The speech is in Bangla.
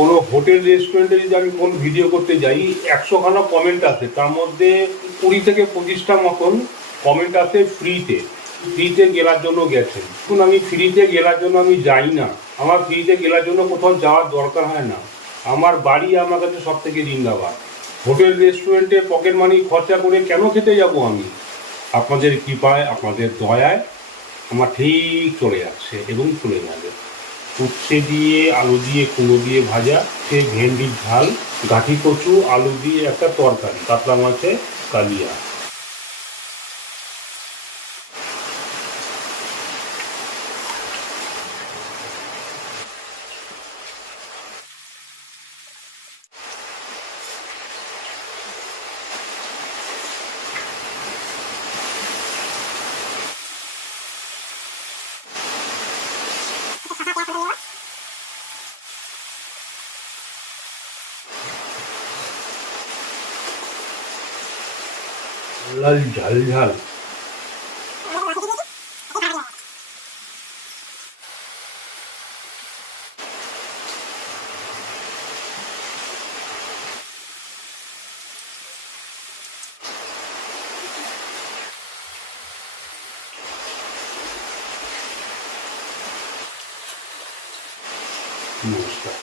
কোনো হোটেল রেস্টুরেন্টে যদি আমি কোনো ভিডিও করতে যাই 100খানা কমেন্ট আসে, তার মধ্যে 20 থেকে 25টা মতন কমেন্ট আসে ফ্রিতে গেলার জন্য গেছেন। এখন আমি ফ্রিতে গেলার জন্য আমি যাই না, আমার ফ্রিতে গেলার জন্য কোথাও যাওয়ার দরকার হয় না। আমার বাড়ি আমার কাছে সব থেকে জিন্দাবাদ। হোটেল রেস্টুরেন্টে পকেট মানি খরচা করে কেন খেতে যাব আমি? আপনাদের কৃপায়, আপনাদের দয়ায় আমার ঠিক চলে যাচ্ছে এবং চলে যাবে। উচ্ছে দিয়ে, আলু দিয়ে, কুমড়ো দিয়ে ভাজা, সে ভেন্ডির ঝাল, গাঠি কচু, আলু দিয়ে একটা তরকারি, কাতলা মাছের কালিয়া। লাল ঝাল ঝাল। নমস্কার।